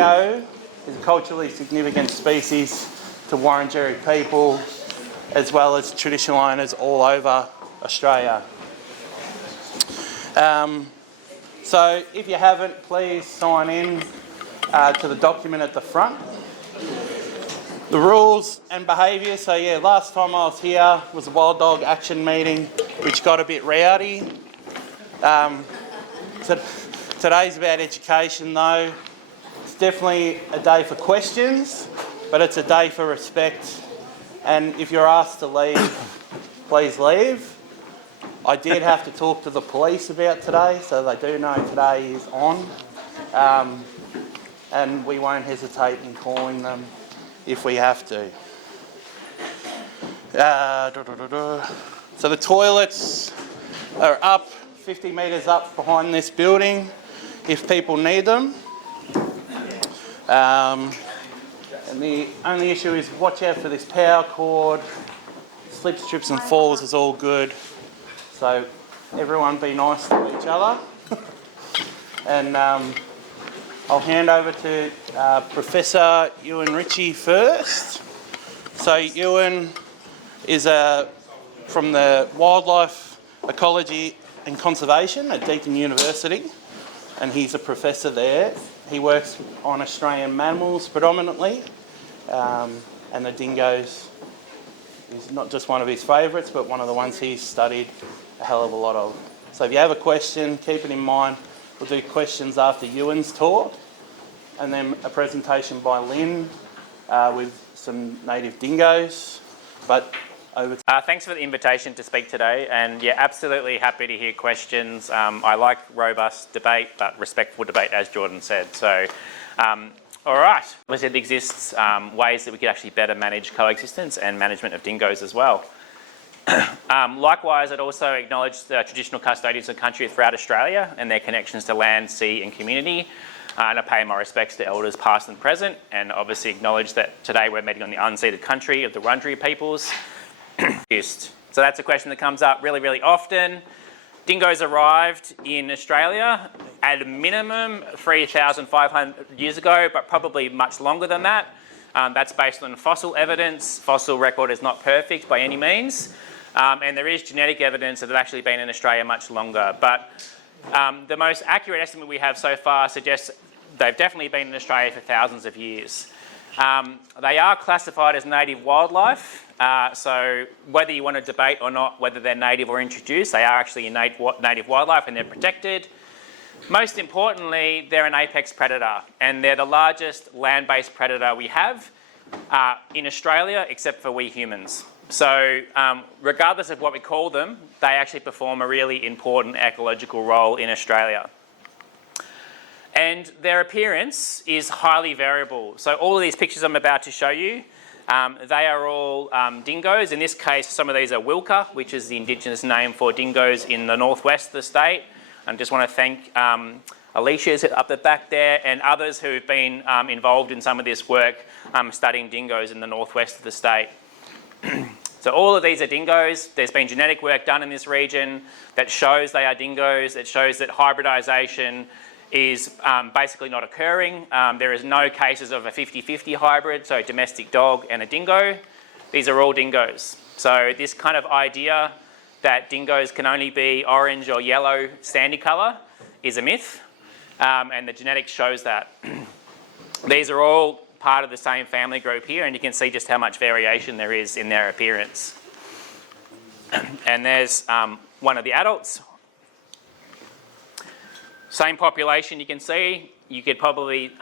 dingo is a culturally significant species to Wurundjeri people, as well as traditional owners all over Australia. So if you haven't, please sign in to the document at the front. The rules and behaviour. So yeah, last time I was here was a wild dog action meeting, which got a bit rowdy. Today's about education though. It's definitely a day for questions, but it's a day for respect. And if you're asked to leave, please leave. I did have to talk to the police about today, so they do know today is on. And we won't hesitate in calling them if we have to. So the toilets are up, 50 metres up behind this building, if people need them. And the only issue is watch out for this power cord. Slips, trips and falls is all good. So everyone be nice to each other. And I'll hand over to Professor Euan Ritchie first. So Euan is from the Wildlife, Ecology and Conservation at Deakin University, and he's a professor there. He works on Australian mammals predominantly, and the dingoes is not just one of his favourites, but one of the ones he's studied a hell of a lot of. So if you have a question, keep it in mind. We'll do questions after Euan's talk, and then a presentation by Lynn with some native dingoes. But over to thanks for the invitation to speak today, and yeah, absolutely happy to hear questions. I like robust debate, but respectful debate, as Jordan said. So, all right. As it exists ways that we could actually better manage coexistence and management of dingoes as well. Likewise, I'd also acknowledge the traditional custodians of country throughout Australia and their connections to land, sea and community. And I pay my respects to elders past and present, and obviously acknowledge that today we're meeting on the unceded country of the Wurundjeri peoples. So that's a question that comes up really, really often. Dingoes arrived in Australia at a minimum 3,500 years ago, but probably much longer than that. That's based on fossil evidence. Fossil record is not perfect by any means. And there is genetic evidence that they've actually been in Australia much longer. But the most accurate estimate we have so far suggests they've definitely been in Australia for thousands of years. They are classified as native wildlife. So whether you want to debate or not whether they're native or introduced, they are actually native wildlife and they're protected. Most importantly, they're an apex predator, and they're the largest land-based predator we have in Australia, except for we humans. So regardless of what we call them, they actually perform a really important ecological role in Australia. And their appearance is highly variable. So all of these pictures I'm about to show you, they are all dingoes. In this case, some of these are wilka, which is the Indigenous name for dingoes in the northwest of the state. I just want to thank Alicia's up the back there and others who've been involved in some of this work studying dingoes in the northwest of the state. So all of these are dingoes. There's been genetic work done in this region that shows they are dingoes, that shows that hybridisation is basically not occurring. There is no cases of a 50-50 hybrid, so a domestic dog and a dingo. These are all dingoes. So this kind of idea that dingoes can only be orange or yellow sandy colour is a myth, and the genetics shows that. These are all part of the same family group here, and you can see just how much variation there is in their appearance. And there's one of the adults. Same population you can see. You could probably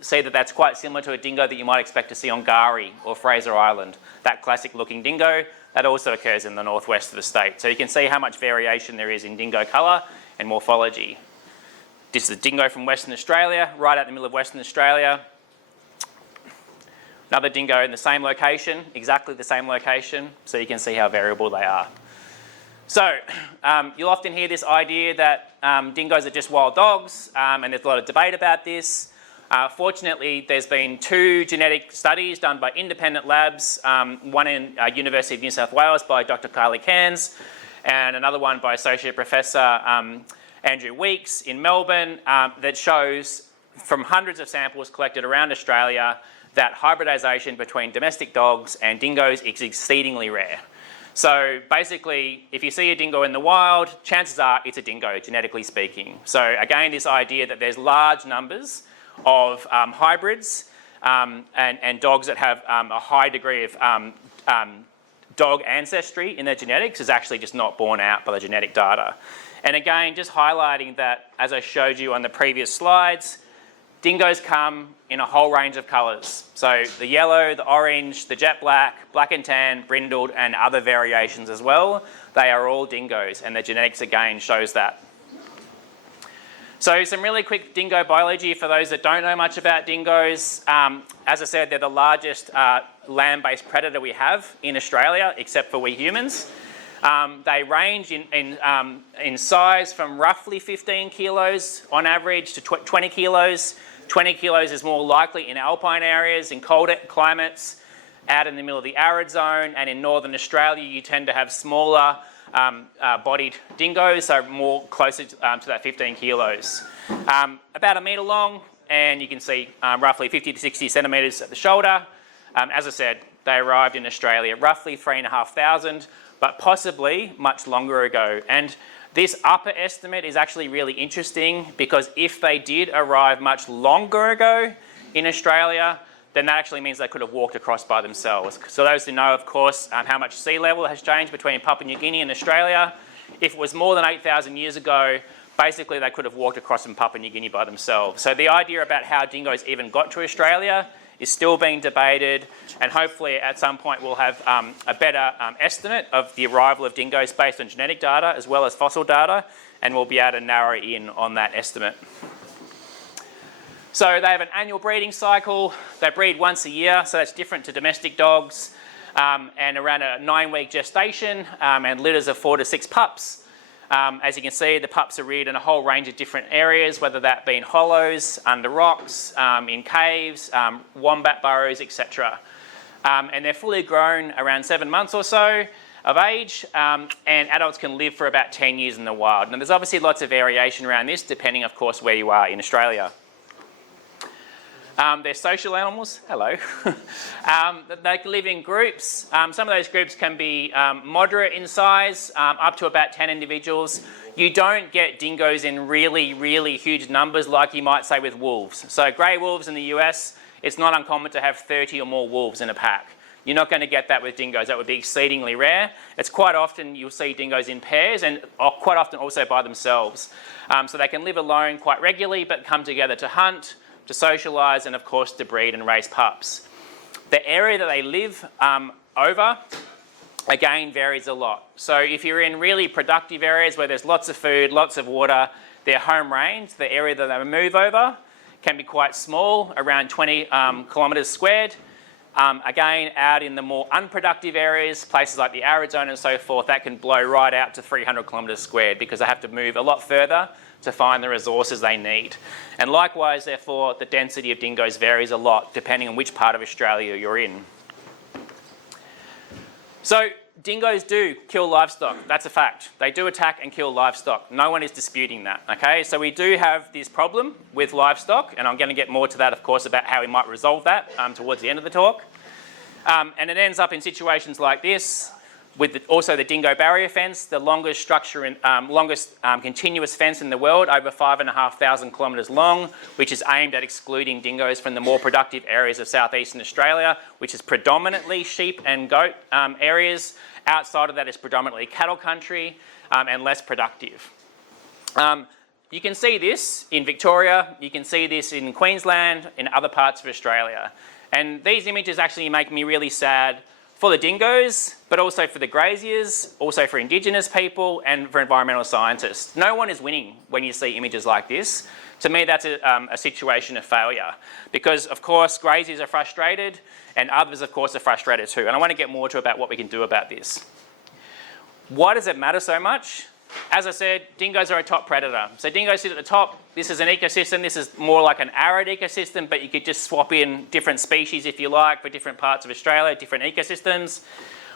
see that that's quite similar to a dingo that you might expect to see on Gari or Fraser Island. That classic looking dingo, that also occurs in the northwest of the state. So you can see how much variation there is in dingo colour and morphology. This is a dingo from Western Australia, right out in the middle of Western Australia. Another dingo in the same location, exactly the same location, so you can see how variable they are. So you'll often hear this idea that dingoes are just wild dogs, and there's a lot of debate about this. Fortunately, there's been 2 genetic studies done by independent labs, one in University of New South Wales by Dr. Kylie Cairns, and another one by Associate Professor Andrew Weeks in Melbourne, that shows from hundreds of samples collected around Australia that hybridisation between domestic dogs and dingoes is exceedingly rare. So basically, if you see a dingo in the wild, chances are it's a dingo, genetically speaking. So again, this idea that there's large numbers of hybrids and dogs that have a high degree of dog ancestry in their genetics is actually just not borne out by the genetic data. And again, just highlighting that, as I showed you on the previous slides, dingoes come in a whole range of colours. So the yellow, the orange, the jet black, black and tan, brindled, and other variations as well. They are all dingoes, and their genetics again shows that. So some really quick dingo biology for those that don't know much about dingoes. As I said, they're the largest land-based predator we have in Australia, except for we humans. They range in size from roughly 15 kilos on average to 20 kilos. 20 kilos is more likely in alpine areas, in cold climates, out in the middle of the arid zone, and in northern Australia you tend to have smaller bodied dingoes, so more closer to that 15 kilos. About a metre long, and you can see roughly 50 to 60 centimetres at the shoulder. As I said, they arrived in Australia roughly 3,500, but possibly much longer ago. And this upper estimate is actually really interesting because if they did arrive much longer ago in Australia, then that actually means they could have walked across by themselves. So those who know, of course, how much sea level has changed between Papua New Guinea and Australia, if it was more than 8,000 years ago, basically they could have walked across from Papua New Guinea by themselves. So the idea about how dingoes even got to Australia is still being debated, and hopefully at some point we'll have a better estimate of the arrival of dingoes based on genetic data as well as fossil data, and we'll be able to narrow in on that estimate. So they have an annual breeding cycle. They breed once a year, so that's different to domestic dogs, and around a 9-week gestation and litters of 4 to 6 pups. As you can see, the pups are reared in a whole range of different areas, whether that be in hollows, under rocks, in caves, wombat burrows, etc. And they're fully grown around 7 months or so of age, and adults can live for about 10 years in the wild. Now there's obviously lots of variation around this, depending of course where you are in Australia. They're social animals. Hello. They can live in groups. Some of those groups can be moderate in size, up to about 10 individuals. You don't get dingoes in really, really huge numbers like you might say with wolves. So grey wolves in the US, it's not uncommon to have 30 or more wolves in a pack. You're not going to get that with dingoes. That would be exceedingly rare. It's quite often you'll see dingoes in pairs and quite often also by themselves. So they can live alone quite regularly but come together to hunt, to socialise, and of course to breed and raise pups. The area that they live over, again, varies a lot. So if you're in really productive areas where there's lots of food, lots of water, their home range, the area that they move over, can be quite small, around 20 kilometres squared. Again, out in the more unproductive areas, places like the arid zone and so forth, that can blow right out to 300 kilometres squared because they have to move a lot further to find the resources they need. And likewise, therefore, the density of dingoes varies a lot depending on which part of Australia you're in. So dingoes do kill livestock. That's a fact. They do attack and kill livestock. No one is disputing that, okay? So we do have this problem with livestock, and I'm going to get more to that, of course, about how we might resolve that towards the end of the talk. And it ends up in situations like this, with also the dingo barrier fence, the longest structure in, continuous fence in the world, over 5,500 kilometres long, which is aimed at excluding dingoes from the more productive areas of southeastern Australia, which is predominantly sheep and goat areas. Outside of that is predominantly cattle country and less productive. You can see this in Victoria, you can see this in Queensland, in other parts of Australia. And these images actually make me really sad for the dingoes, but also for the graziers, also for Indigenous people and for environmental scientists. No one is winning when you see images like this. To me, that's a situation of failure because, of course, graziers are frustrated and others, of course, are frustrated too. And I want to get more to about what we can do about this. Why does it matter so much? As I said, dingoes are a top predator. So dingoes sit at the top. This is an ecosystem. This is more like an arid ecosystem, but you could just swap in different species, if you like, for different parts of Australia, different ecosystems.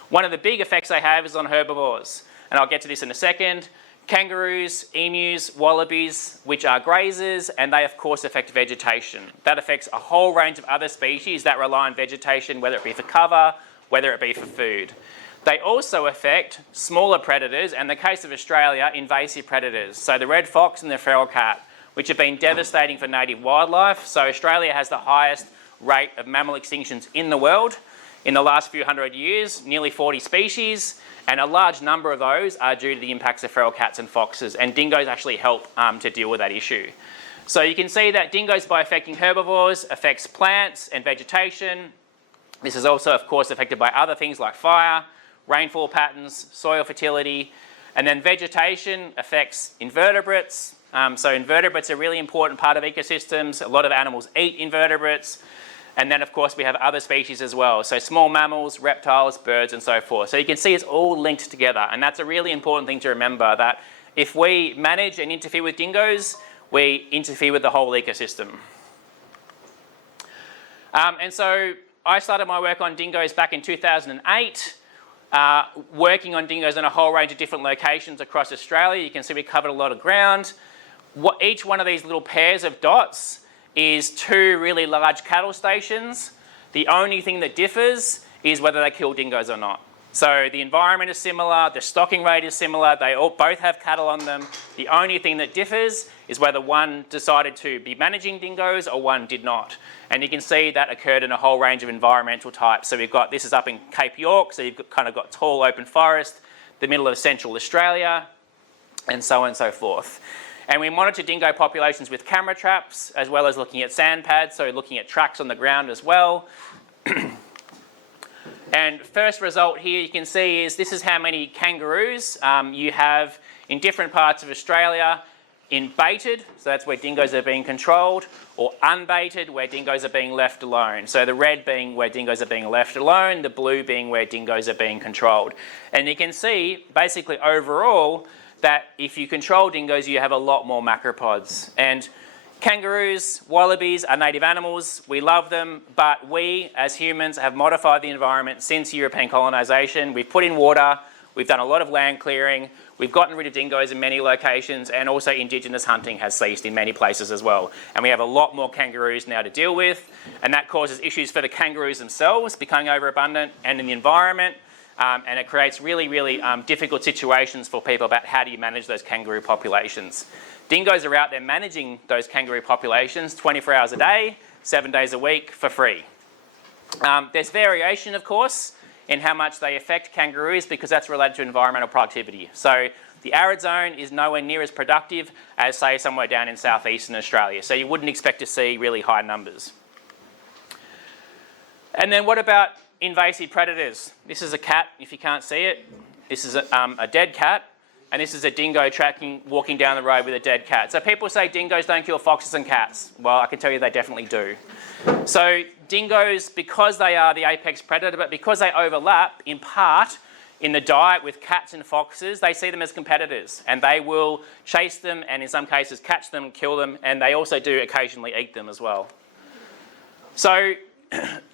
One of the big effects they have is on herbivores. And I'll get to this in a second. Kangaroos, emus, wallabies, which are grazers, and they of course affect vegetation. That affects a whole range of other species that rely on vegetation, whether it be for cover, whether it be for food. They also affect smaller predators, and in the case of Australia, invasive predators. So the red fox and the feral cat, which have been devastating for native wildlife. So Australia has the highest rate of mammal extinctions in the world in the last few hundred years, nearly 40 species, and a large number of those are due to the impacts of feral cats and foxes, and dingoes actually help to deal with that issue. So you can see that dingoes, by affecting herbivores, affects plants and vegetation. This is also, of course, affected by other things like fire, rainfall patterns, soil fertility, and then vegetation affects invertebrates. So invertebrates are a really important part of ecosystems. A lot of animals eat invertebrates. And then, of course, we have other species as well. So small mammals, reptiles, birds, and so forth. So you can see it's all linked together. And that's a really important thing to remember, that if we manage and interfere with dingoes, we interfere with the whole ecosystem. And so I started my work on dingoes back in 2008, working on dingoes in a whole range of different locations across Australia. You can see we covered a lot of ground. Each one of these little pairs of dots is 2 really large cattle stations. The only thing that differs is whether they kill dingoes or not. So the environment is similar, the stocking rate is similar, they both have cattle on them. The only thing that differs is whether one decided to be managing dingoes or one did not. And you can see that occurred in a whole range of environmental types. So we've got, this is up in Cape York, so you've kind of got tall open forest, the middle of central Australia, and so on and so forth. And we monitor dingo populations with camera traps, as well as looking at sand pads, so looking at tracks on the ground as well. And first result here you can see is this is how many kangaroos you have in different parts of Australia in baited, so that's where dingoes are being controlled, or unbaited, where dingoes are being left alone. So the red being where dingoes are being left alone, the blue being where dingoes are being controlled. And you can see basically overall that if you control dingoes, you have a lot more macropods. And kangaroos, wallabies are native animals. We love them, but we as humans have modified the environment since European colonisation. We've put in water, we've done a lot of land clearing, we've gotten rid of dingoes in many locations, and also Indigenous hunting has ceased in many places as well. And we have a lot more kangaroos now to deal with, and that causes issues for the kangaroos themselves becoming overabundant and in the environment. And it creates really, really difficult situations for people about how do you manage those kangaroo populations. Dingoes are out there managing those kangaroo populations 24 hours a day, 7 days a week for free. There's variation, of course, in how much they affect kangaroos because that's related to environmental productivity. So the arid zone is nowhere near as productive as, say, somewhere down in southeastern Australia. So you wouldn't expect to see really high numbers. And then what about invasive predators? This is a cat, if you can't see it. This is a dead cat, and this is a dingo walking down the road with a dead cat. So people say dingoes don't kill foxes and cats. Well, I can tell you they definitely do. So dingoes, because they are the apex predator, but because they overlap in part in the diet with cats and foxes, they see them as competitors, and they will chase them and in some cases catch them and kill them, and they also do occasionally eat them as well. So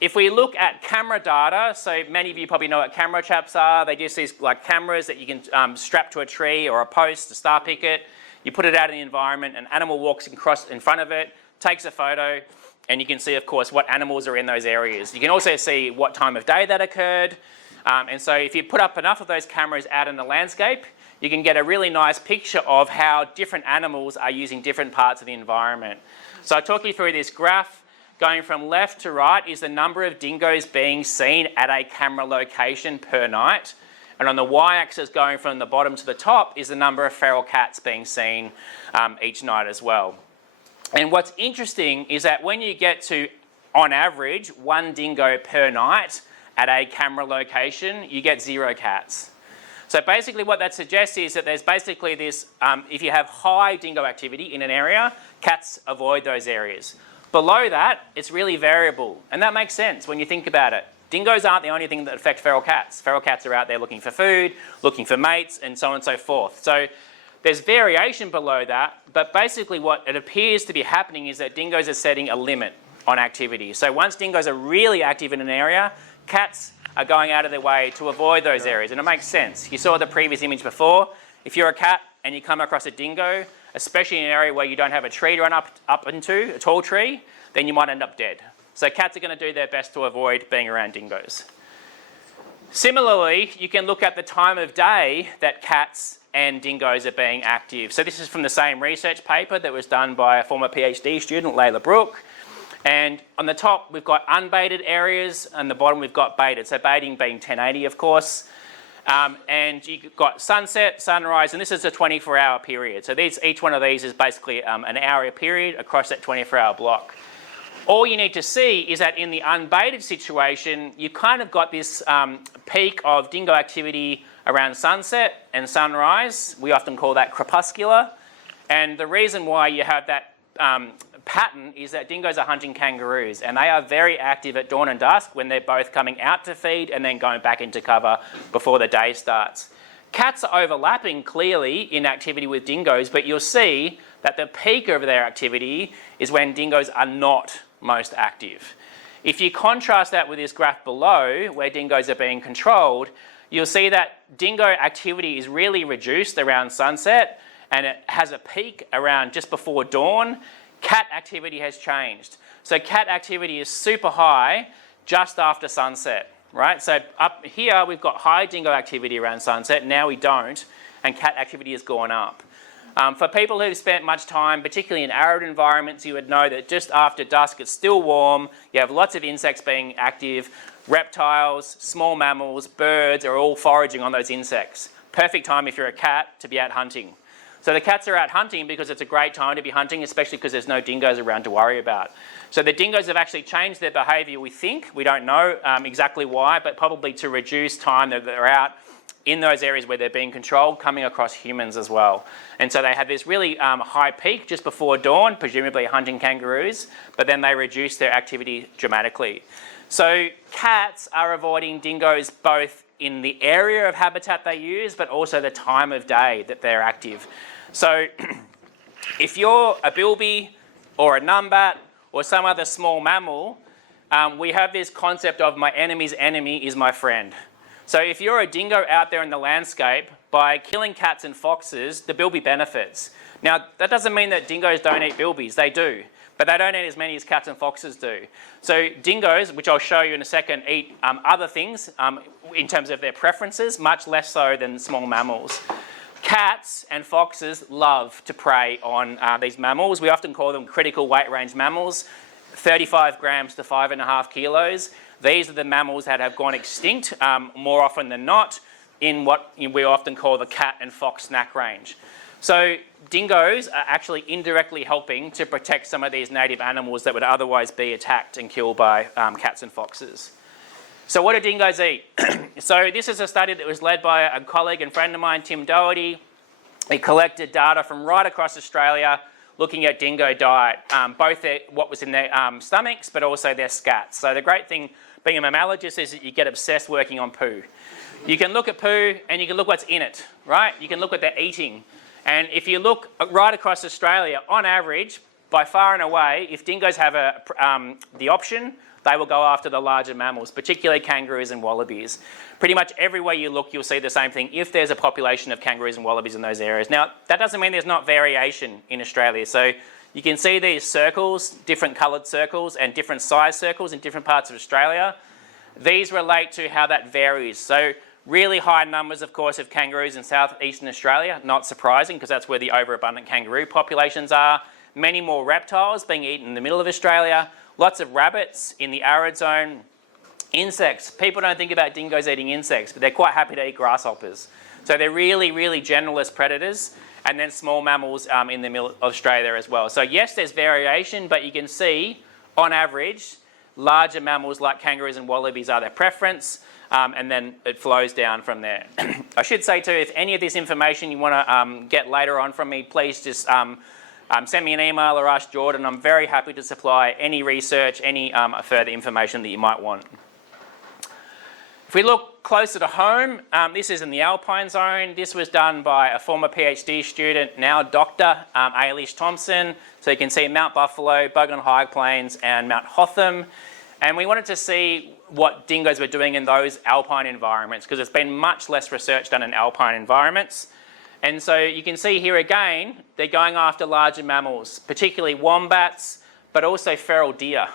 if we look at camera data, so many of you probably know what camera traps are. They just these like cameras that you can strap to a tree or a post, a star picket. You put it out in the environment, an animal walks across in front of it, takes a photo, and you can see, of course, what animals are in those areas. You can also see what time of day that occurred. And so if you put up enough of those cameras out in the landscape, you can get a really nice picture of how different animals are using different parts of the environment. So I'll talk you through this graph. Going from left to right is the number of dingoes being seen at a camera location per night. And on the y-axis, going from the bottom to the top, is the number of feral cats being seen each night as well. And what's interesting is that when you get to, on average, 1 dingo per night at a camera location, you get 0 cats. So basically what that suggests is that there's basically this, if you have high dingo activity in an area, cats avoid those areas. Below that, it's really variable, and that makes sense when you think about it. Dingoes aren't the only thing that affect feral cats. Feral cats are out there looking for food, looking for mates, and so on and so forth. So there's variation below that, but basically what it appears to be happening is that dingoes are setting a limit on activity. So once dingoes are really active in an area, cats are going out of their way to avoid those areas, and it makes sense. You saw the previous image before. If you're a cat and you come across a dingo, especially in an area where you don't have a tree to run up into, a tall tree, then you might end up dead. So cats are going to do their best to avoid being around dingoes. Similarly, you can look at the time of day that cats and dingoes are being active. So this is from the same research paper that was done by a former PhD student, Layla Brooke. And on the top, we've got unbaited areas, and the bottom we've got baited. So baiting being 1080, of course. And you've got sunset, sunrise, and this is a 24-hour period. So each one of these is basically an hour period across that 24-hour block. All you need to see is that in the unbaited situation, you kind of got this peak of dingo activity around sunset and sunrise. We often call that crepuscular. And the reason why you have that pattern is that dingoes are hunting kangaroos, and they are very active at dawn and dusk when they're both coming out to feed and then going back into cover before the day starts. Cats are overlapping clearly in activity with dingoes, but you'll see that the peak of their activity is when dingoes are not most active. If you contrast that with this graph below, where dingoes are being controlled, you'll see that dingo activity is really reduced around sunset, and it has a peak around just before dawn. Cat activity has changed. So cat activity is super high just after sunset, right? So up here, we've got high dingo activity around sunset. Now we don't, and cat activity has gone up. For people who've spent much time, particularly in arid environments, you would know that just after dusk, it's still warm. You have lots of insects being active. Reptiles, small mammals, birds are all foraging on those insects. Perfect time if you're a cat to be out hunting. So the cats are out hunting because it's a great time to be hunting, especially because there's no dingoes around to worry about. So the dingoes have actually changed their behaviour, we think. We don't know exactly why, but probably to reduce time that they're out in those areas where they're being controlled, coming across humans as well. And so they have this really high peak just before dawn, presumably hunting kangaroos, but then they reduce their activity dramatically. So cats are avoiding dingoes both in the area of habitat they use, but also the time of day that they're active. So if you're a bilby or a numbat or some other small mammal, we have this concept of my enemy's enemy is my friend. So if you're a dingo out there in the landscape, by killing cats and foxes, the bilby benefits. Now, that doesn't mean that dingoes don't eat bilbies. They do. But they don't eat as many as cats and foxes do. So dingoes, which I'll show you in a second, eat other things in terms of their preferences, much less so than small mammals. Cats and foxes love to prey on these mammals. We often call them critical weight range mammals, 35 grams to 5.5 kilos. These are the mammals that have gone extinct more often than not in what we often call the cat and fox snack range. So dingoes are actually indirectly helping to protect some of these native animals that would otherwise be attacked and killed by cats and foxes. So what do dingoes eat? So this is a study that was led by a colleague and friend of mine, Tim Doherty. He collected data from right across Australia looking at dingo diet, both what was in their stomachs, but also their scats. So the great thing being a mammalogist is that you get obsessed working on poo. You can look at poo and you can look what's in it, right? You can look what they're eating. And if you look right across Australia, on average, by far and away, if dingoes have the option, they will go after the larger mammals, particularly kangaroos and wallabies. Pretty much everywhere you look, you'll see the same thing if there's a population of kangaroos and wallabies in those areas. Now, that doesn't mean there's not variation in Australia. So you can see these circles, different coloured circles and different size circles in different parts of Australia. These relate to how that varies. So really high numbers, of course, of kangaroos in southeastern Australia, not surprising because that's where the overabundant kangaroo populations are. Many more reptiles being eaten in the middle of Australia. Lots of rabbits in the arid zone. Insects. People don't think about dingoes eating insects, but they're quite happy to eat grasshoppers. So they're really, really generalist predators. And then small mammals in the middle of Australia as well. So yes, there's variation, but you can see, on average, larger mammals like kangaroos and wallabies are their preference, and then it flows down from there. I should say too, if any of this information you want to get later on from me, please just send me an email or ask Jordan. I'm very happy to supply any research, any further information that you might want. If we look closer to home, this is in the Alpine zone. This was done by a former PhD student, now Dr. Ailish Thompson. So you can see Mount Buffalo, Buggen High Plains and Mount Hotham. And we wanted to see what dingoes were doing in those alpine environments because there's been much less research done in alpine environments. And so you can see here again, they're going after larger mammals, particularly wombats, but also feral deer.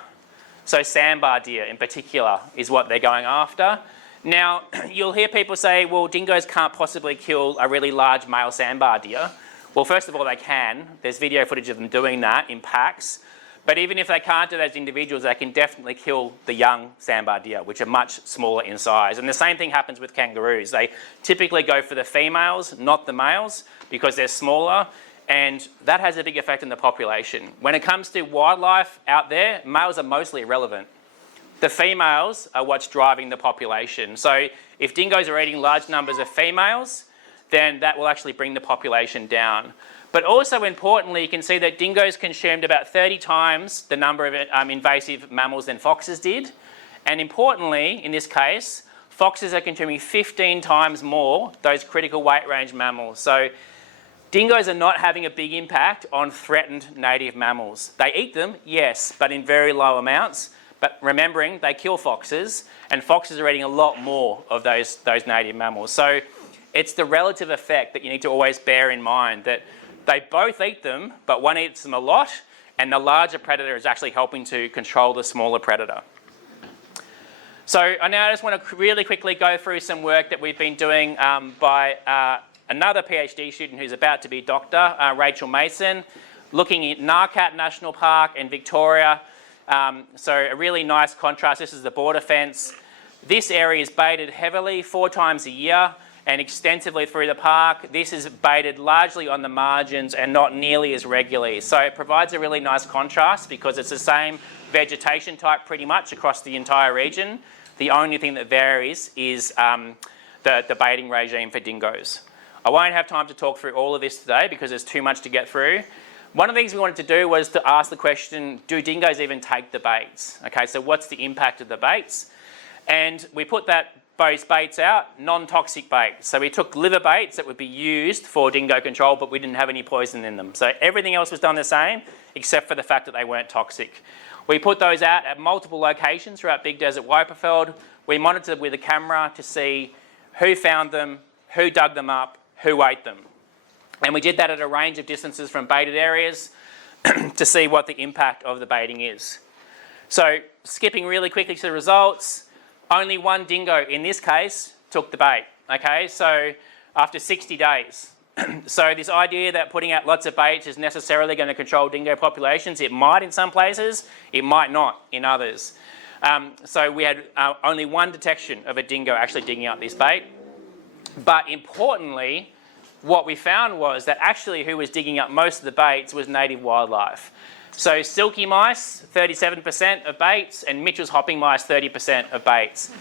So sandbar deer in particular is what they're going after. Now, you'll hear people say, well, dingoes can't possibly kill a really large male sandbar deer. Well, first of all, they can. There's video footage of them doing that in packs. But even if they can't do those individuals, they can definitely kill the young sandbar deer, which are much smaller in size. And the same thing happens with kangaroos. They typically go for the females, not the males, because they're smaller, and that has a big effect on the population. When it comes to wildlife out there, males are mostly irrelevant. The females are what's driving the population. So if dingoes are eating large numbers of females, then that will actually bring the population down. But also importantly, you can see that dingoes consumed about 30 times the number of invasive mammals than foxes did. And importantly, in this case, foxes are consuming 15 times more those critical weight range mammals. So dingoes are not having a big impact on threatened native mammals. They eat them, yes, but in very low amounts. But remembering, they kill foxes, and foxes are eating a lot more of those native mammals. So it's the relative effect that you need to always bear in mind, that they both eat them, but one eats them a lot, and the larger predator is actually helping to control the smaller predator. So I now just want to really quickly go through some work that we've been doing by another PhD student who's about to be a doctor, Rachel Mason, looking at Narcat National Park in Victoria. So a really nice contrast. This is the border fence. This area is baited heavily 4 times a year and extensively through the park. This is baited largely on the margins and not nearly as regularly. So it provides a really nice contrast because it's the same vegetation type pretty much across the entire region. The only thing that varies is the baiting regime for dingoes. I won't have time to talk through all of this today because there's too much to get through. One of the things we wanted to do was to ask the question, do dingoes even take the baits? Okay, so what's the impact of the baits? And we put those baits out, non-toxic baits. So we took liver baits that would be used for dingo control, but we didn't have any poison in them. So everything else was done the same, except for the fact that they weren't toxic. We put those out at multiple locations throughout Big Desert Wyperfeld. We monitored with a camera to see who found them, who dug them up, who ate them. And we did that at a range of distances from baited areas to see what the impact of the baiting is. So skipping really quickly to the results, only one dingo in this case took the bait, okay? So after 60 days. So this idea that putting out lots of baits is necessarily going to control dingo populations, it might in some places, it might not in others. So we had only one detection of a dingo actually digging up this bait. But importantly, what we found was that actually who was digging up most of the baits was native wildlife. So silky mice, 37% of baits, and Mitchell's hopping mice, 30% of baits.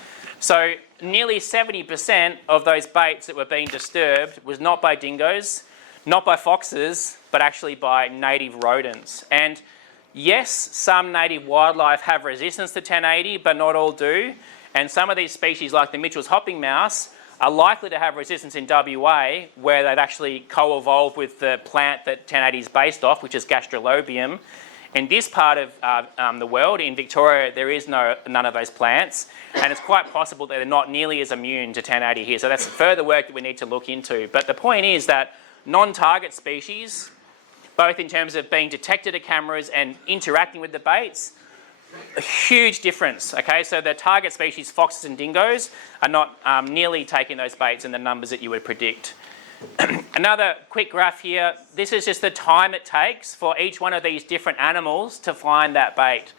So nearly 70% of those baits that were being disturbed was not by dingoes, not by foxes, but actually by native rodents. And yes, some native wildlife have resistance to 1080, but not all do. And some of these species, like the Mitchell's hopping mouse, are likely to have resistance in WA, where they've actually co-evolved with the plant that 1080 is based off, which is Gastrolobium. In this part of the world, in Victoria, there is none of those plants, and it's quite possible that they're not nearly as immune to 1080 here. So that's further work that we need to look into. But the point is that non-target species, both in terms of being detected at cameras and interacting with the baits, a huge difference, okay? So the target species, foxes and dingoes, are not nearly taking those baits in the numbers that you would predict. Another quick graph here. This is just the time it takes for each one of these different animals to find that bait.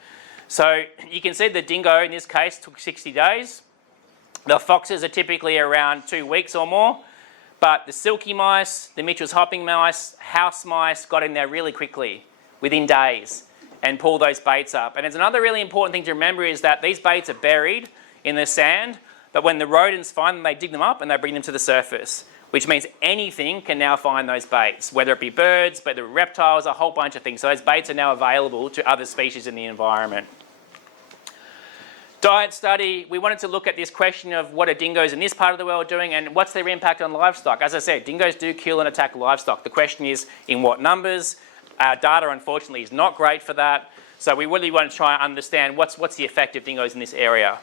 So you can see the dingo, in this case, took 60 days. The foxes are typically around 2 weeks or more. But the silky mice, the Mitchell's hopping mice, house mice got in there really quickly, within days, and pull those baits up. And there's another really important thing to remember is that these baits are buried in the sand, but when the rodents find them, they dig them up and they bring them to the surface, which means anything can now find those baits, whether it be birds, whether it be reptiles, a whole bunch of things. So those baits are now available to other species in the environment. Diet study, we wanted to look at this question of what are dingoes in this part of the world doing and what's their impact on livestock. As I said, dingoes do kill and attack livestock. The question is in what numbers. Our data, unfortunately, is not great for that. So we really want to try and understand what's the effect of dingoes in this area.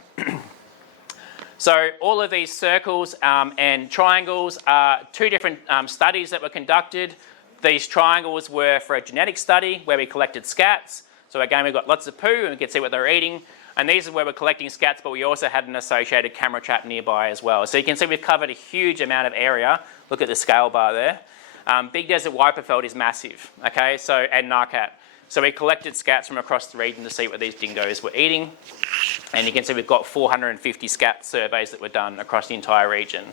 So all of these circles and triangles are two different studies that were conducted. These triangles were for a genetic study where we collected scats. So again, we've got lots of poo and we could see what they're eating. And these are where we're collecting scats, but we also had an associated camera trap nearby as well. So you can see we've covered a huge amount of area. Look at the scale bar there. Big Desert Wiperfeld is massive, okay? So, and Narcat. So we collected scats from across the region to see what these dingoes were eating. And you can see we've got 450 scat surveys that were done across the entire region.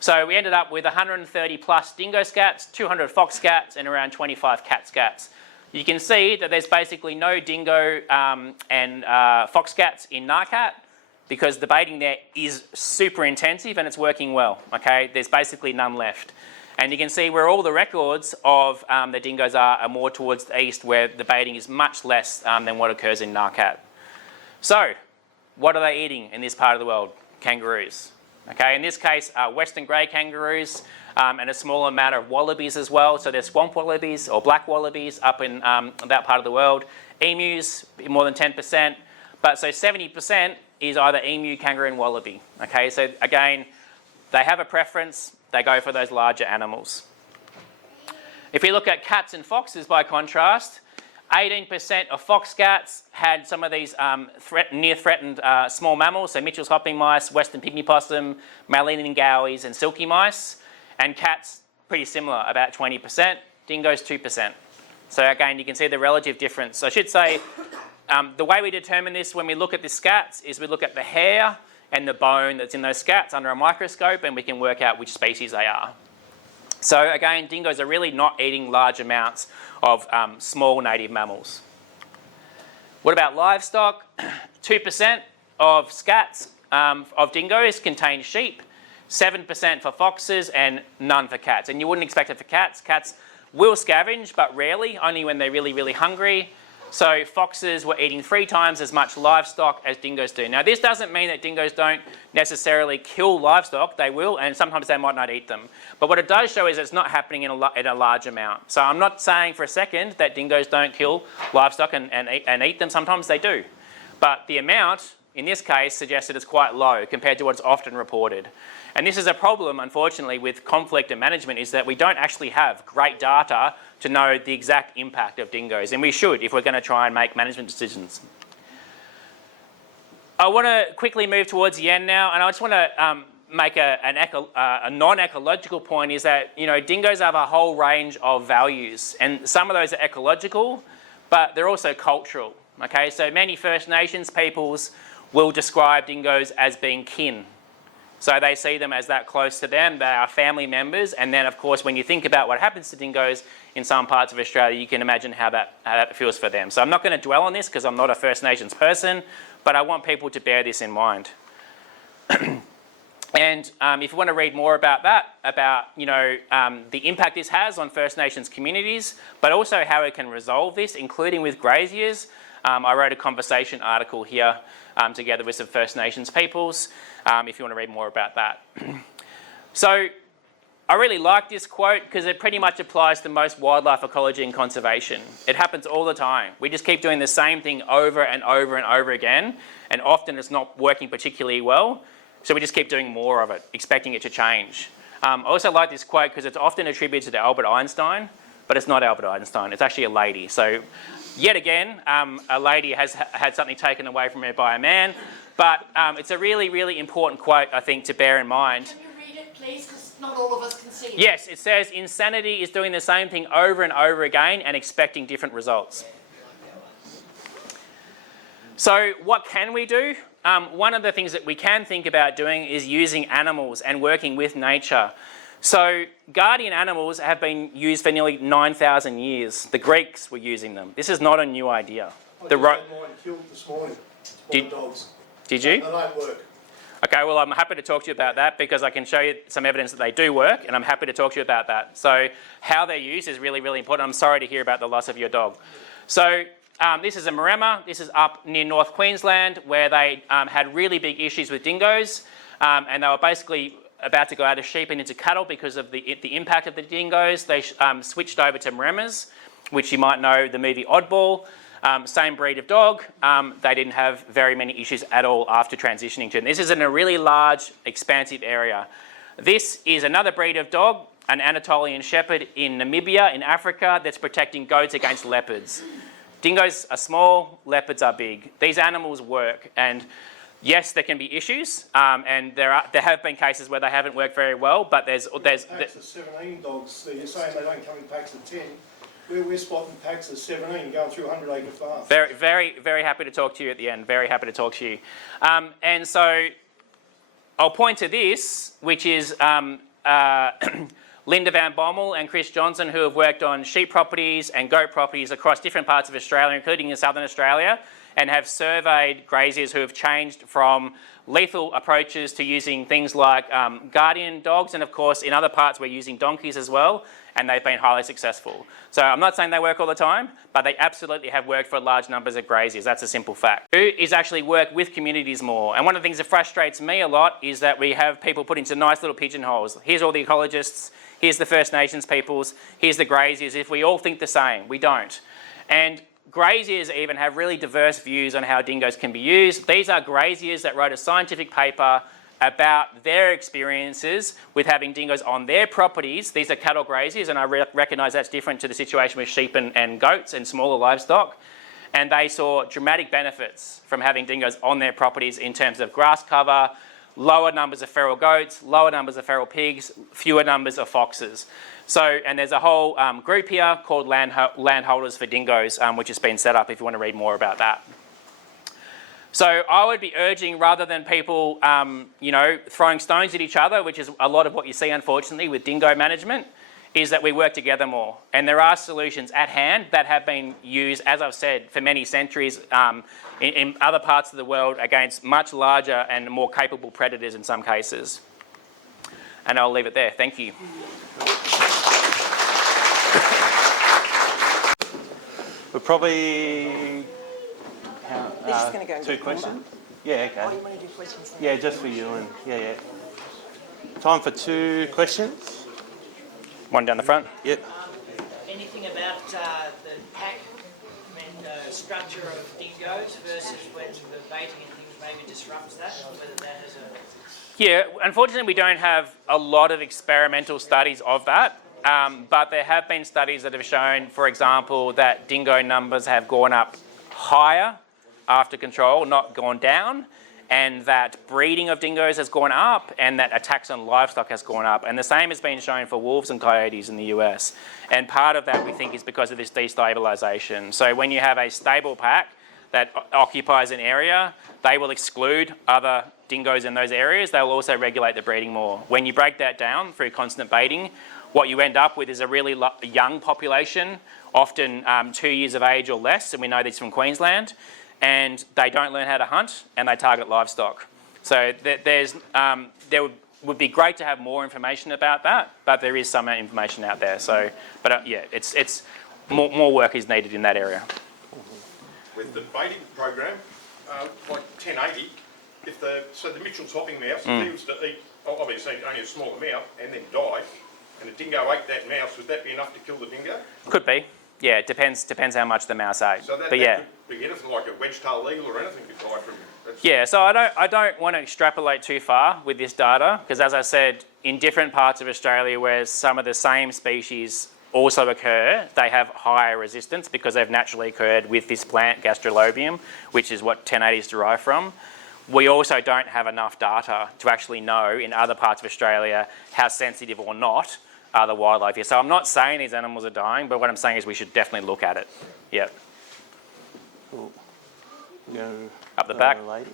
So we ended up with 130 plus dingo scats, 200 fox scats, and around 25 cat scats. You can see that there's basically no dingo and fox scats in Narcat because the baiting there is super intensive and it's working well, okay? There's basically none left. And you can see where all the records of the dingoes are more towards the east where the baiting is much less than what occurs in Narcat. So, what are they eating in this part of the world? Kangaroos. Okay, in this case, western grey kangaroos and a small amount of wallabies as well. So there's swamp wallabies or black wallabies up in that part of the world. Emus, more than 10%. But so 70% is either emu, kangaroo and wallaby. Okay, so again, they have a preference. They go for those larger animals. If we look at cats and foxes by contrast, 18% of fox cats had some of these near-threatened small mammals, so Mitchell's hopping mice, western pygmy possum, Malinian gowies and silky mice. And cats, pretty similar, about 20%. Dingoes, 2%. So again, you can see the relative difference. So I should say, the way we determine this when we look at the scats is we look at the hair and the bone that's in those scats under a microscope and we can work out which species they are. So again, dingoes are really not eating large amounts of small native mammals. What about livestock? 2% of scats of dingoes contain sheep, 7% for foxes and none for cats. And you wouldn't expect it for cats. Cats will scavenge, but rarely, only when they're really, really hungry. So foxes were eating 3 times as much livestock as dingoes do. Now this doesn't mean that dingoes don't necessarily kill livestock. They will, and sometimes they might not eat them. But what it does show is it's not happening in a large amount. So I'm not saying for a second that dingoes don't kill livestock and eat them. Sometimes they do. But the amount, in this case, suggests that it's quite low compared to what's often reported. And this is a problem, unfortunately, with conflict and management, is that we don't actually have great data to know the exact impact of dingoes. And we should if we're going to try and make management decisions. I want to quickly move towards the end now, and I just want to make a non-ecological point, is that, you know, dingoes have a whole range of values, and some of those are ecological, but they're also cultural. Okay, so many First Nations peoples will describe dingoes as being kin. So they see them as that close to them. They are family members. And then, of course, when you think about what happens to dingoes in some parts of Australia, you can imagine how that feels for them. So I'm not going to dwell on this because I'm not a First Nations person, but I want people to bear this in mind. And if you want to read more about that, about, you know, the impact this has on First Nations communities, but also how it can resolve this, including with graziers, I wrote a conversation article here together with some First Nations peoples, if you want to read more about that. So I really like this quote because it pretty much applies to most wildlife ecology and conservation. It happens all the time. We just keep doing the same thing over and over and over again, and often it's not working particularly well, so we just keep doing more of it, expecting it to change. I also like this quote because it's often attributed to Albert Einstein, but it's not Albert Einstein, it's actually a lady. So yet again, a lady has had something taken away from her by a man, but it's a really, really important quote, I think, to bear in mind. Can you read it, please, because not all of us can see it. Yes, it says, insanity is doing the same thing over and over again and expecting different results. So what can we do? One of the things that we can think about doing is using animals and working with nature. So guardian animals have been used for nearly 9,000 years. The Greeks were using them. This is not a new idea. I just had mine killed this morning. Dogs. Did you? They don't work. Okay, well, I'm happy to talk to you about that because I can show you some evidence that they do work, and I'm happy to talk to you about that. So how they're used is really, really important. I'm sorry to hear about the loss of your dog. So this is a Maremma. This is up near North Queensland where they had really big issues with dingoes, and they were basically about to go out of sheep and into cattle because of the impact of the dingoes. They switched over to Maremmas, which you might know the movie Oddball. Same breed of dog, they didn't have very many issues at all after transitioning to them. This is in a really large, expansive area. This is another breed of dog, an Anatolian Shepherd in Namibia, in Africa, that's protecting goats against leopards. Dingoes are small, leopards are big. These animals work, and yes, there can be issues, and there have been cases where they haven't worked very well, but there's packs of 17 dogs, you're saying they don't come in packs of 10. We're spotting packs of 17 going through 100-acre farms. Very, very, very happy to talk to you at the end. Very happy to talk to you. And so I'll point to this, which is Linda Van Bommel and Chris Johnson, who have worked on sheep properties and goat properties across different parts of Australia, including in southern Australia, and have surveyed graziers who have changed from lethal approaches to using things like guardian dogs, and of course in other parts we're using donkeys as well, and they've been highly successful. So I'm not saying they work all the time, but they absolutely have worked for large numbers of graziers. That's a simple fact. Who is actually work with communities more? And one of the things that frustrates me a lot is that we have people put into nice little pigeonholes. Here's all the ecologists, here's the First Nations peoples, here's the graziers. If we all think the same, we don't. And graziers even have really diverse views on how dingoes can be used. These are graziers that wrote a scientific paper about their experiences with having dingoes on their properties. These are cattle graziers, and I recognise that's different to the situation with sheep and goats and smaller livestock. And they saw dramatic benefits from having dingoes on their properties in terms of grass cover, lower numbers of feral goats, lower numbers of feral pigs, fewer numbers of foxes. So, and there's a whole group here called Landholders for Dingoes, which has been set up if you want to read more about that. So I would be urging, rather than people, throwing stones at each other, which is a lot of what you see, unfortunately, with dingo management, is that we work together more. And there are solutions at hand that have been used, as I've said, for many centuries in other parts of the world against much larger and more capable predators in some cases. And I'll leave it there. Thank you. We're probably... They're just going to go 2 questions? Yeah, okay. Oh, you want to do questions now? Yeah, just for you and yeah. Time for 2 questions. One down the front. Yep. Anything about the pack and structure of dingoes versus when the baiting and things maybe disrupts that, or whether that has a... Yeah, unfortunately we don't have a lot of experimental studies of that, but there have been studies that have shown, for example, that dingo numbers have gone up higher after control, not gone down, and that breeding of dingoes has gone up, and that attacks on livestock has gone up. And the same has been shown for wolves and coyotes in the US. And part of that we think is because of this destabilisation. So when you have a stable pack that occupies an area, they will exclude other dingoes in those areas. They'll also regulate the breeding more. When you break that down through constant baiting, what you end up with is a really young population, often 2 years of age or less, and we know this from Queensland, and they don't learn how to hunt, and they target livestock. So there would be great to have more information about that, but there is some information out there. So, but yeah, it's more work is needed in that area. With the baiting program, like 1080, so the Mitchell's hopping mouse, if he was to eat, obviously only a small amount, and then die, and a dingo ate that mouse, would that be enough to kill the dingo? Could be. Yeah, it depends how much the mouse ate. So that but yeah. could be anything like a wedge-tailed eagle or anything could die from. Yeah, so I don't want to extrapolate too far with this data, because as I said, in different parts of Australia where some of the same species also occur, they have higher resistance because they've naturally occurred with this plant, gastrolobium, which is what 1080 is derived from. We also don't have enough data to actually know in other parts of Australia how sensitive or not are the wildlife here. So I'm not saying these animals are dying, but what I'm saying is we should definitely look at it. Yep. Cool. Go Up the back. lady.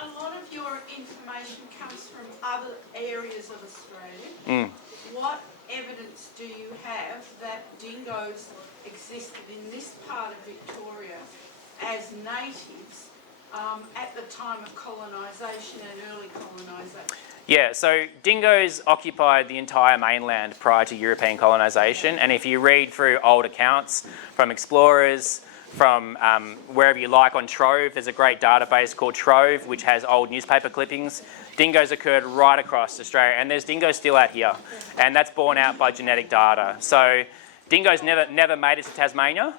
A lot of your information comes from other areas of Australia. What evidence do you have that dingoes existed in this part of Victoria as natives at the time of colonisation and early colonisation? Yeah, so dingoes occupied the entire mainland prior to European colonisation, and if you read through old accounts from explorers, from wherever you like on Trove, there's a great database called Trove which has old newspaper clippings. Dingoes occurred right across Australia, and there's dingoes still out here, and that's borne out by genetic data. So dingoes never made it to Tasmania,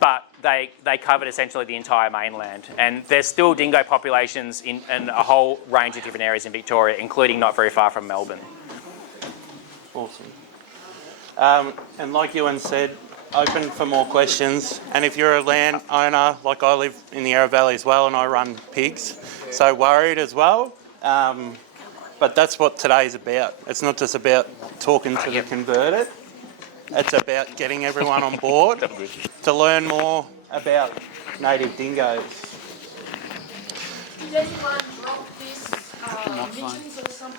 but they covered essentially the entire mainland. And there's still dingo populations in a whole range of different areas in Victoria, including not very far from Melbourne. Awesome. And like Euan said, open for more questions. And if you're a landowner, like I live in the Yarra Valley as well, and I run pigs, so worried as well. But that's what today's about. It's not just about talking to the converted. It's about getting everyone on board to learn more about native dingoes. Did anyone drop this, missions or something